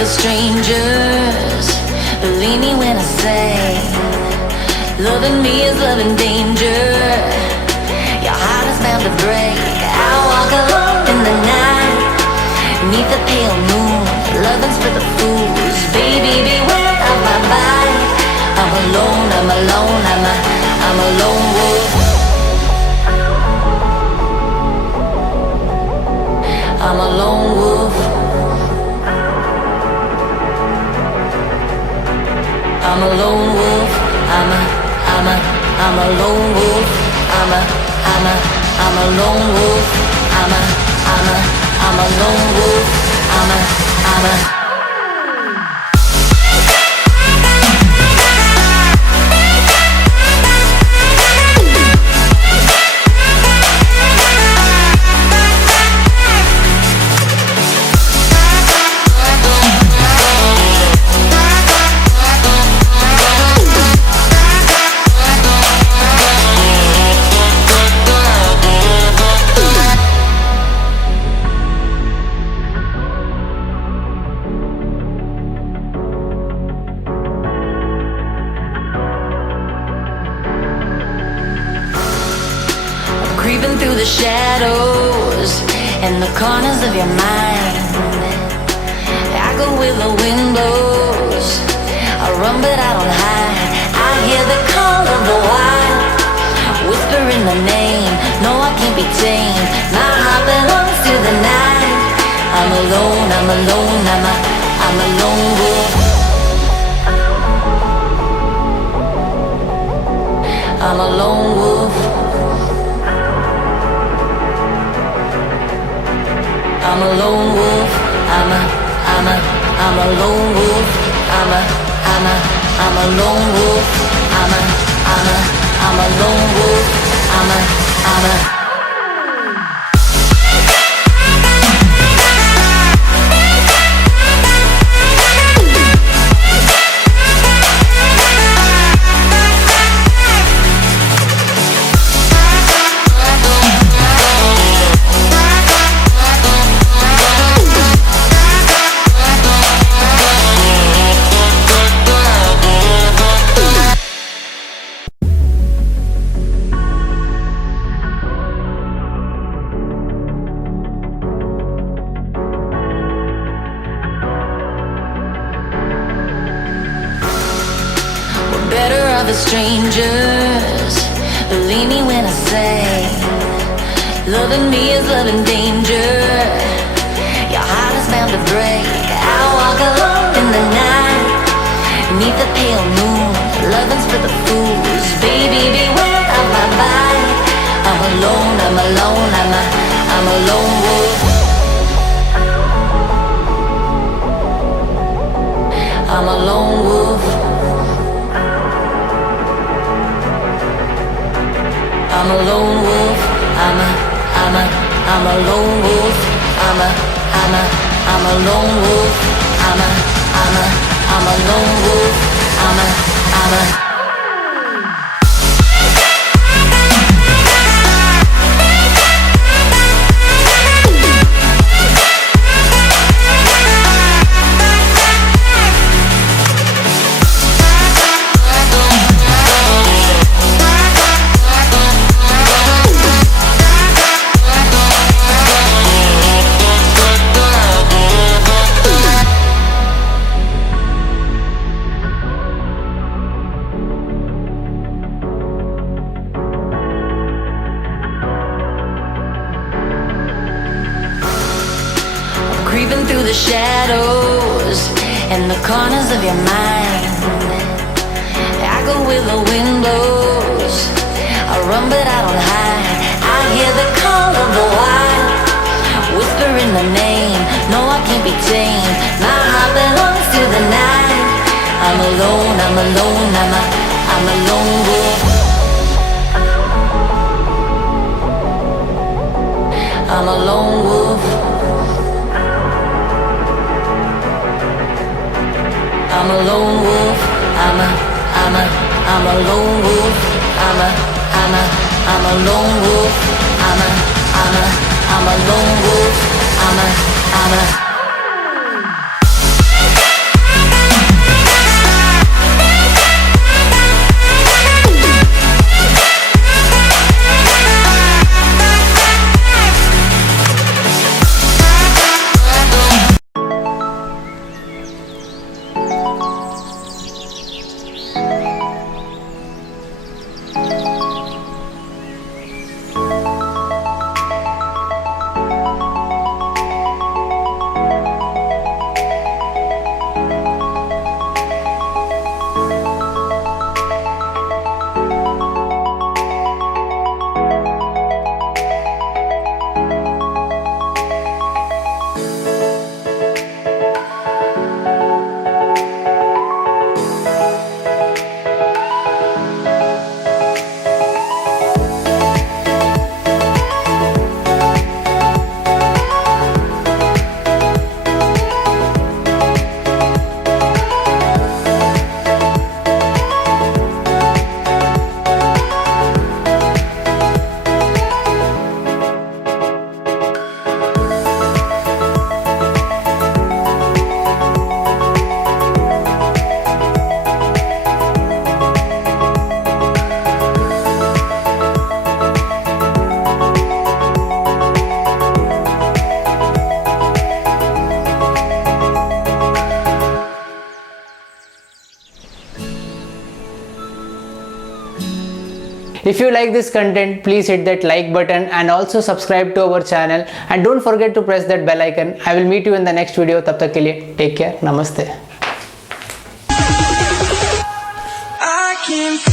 of strangers. Believe me when I say, loving me is loving danger. Your heart is bound to break. I walk alone in the night, beneath the pale moon. Loving's for the fools. Baby, beware of my bite. I'm alone, I'm alone, I'm a lone wolf. I'm a lone wolf. I'm a lone wolf. I'm a lone wolf. I'm a lone wolf. I'm a lone wolf. I'm a the shadows and the corners of your mind. I go where the wind blows. I run but I don't hide. I hear the call of the wild, whispering the name. No, I can't be tamed. My heart belongs to the night. I'm alone, I'm alone, I'm a lone wolf. I'm a lone wolf. I'm a lone wolf. I'm a lone wolf. I'm a lone wolf. I'm a lone wolf. I'm a strangers. Believe me when I say, loving me is loving danger. Your heart is bound to break. I walk alone in the night, beneath the pale moon. Loving's for the fools. Baby, beware of my bite. I'm alone, I'm alone, I'm a lone wolf. I'm a lone wolf. I'm a lone wolf. I'm a lone wolf. I'm a lone wolf. I'm a lone wolf. I'm a the shadows and the corners of your mind. I go where the wind blows. I run but I don't hide. I hear the call of the wild, whispering the name. No, I can't be tamed. My heart belongs to the night. I'm alone, I'm alone, I'm a lone wolf. I'm a lone wolf. I'm a lone wolf. I'm a lone wolf. I'm a lone wolf. I'm a lone wolf. I'm a If you like this content, please hit that like button and also subscribe to our channel, and don't forget to press that bell icon. I will meet you in the next video. Tab tak ke liye take care. Namaste. I can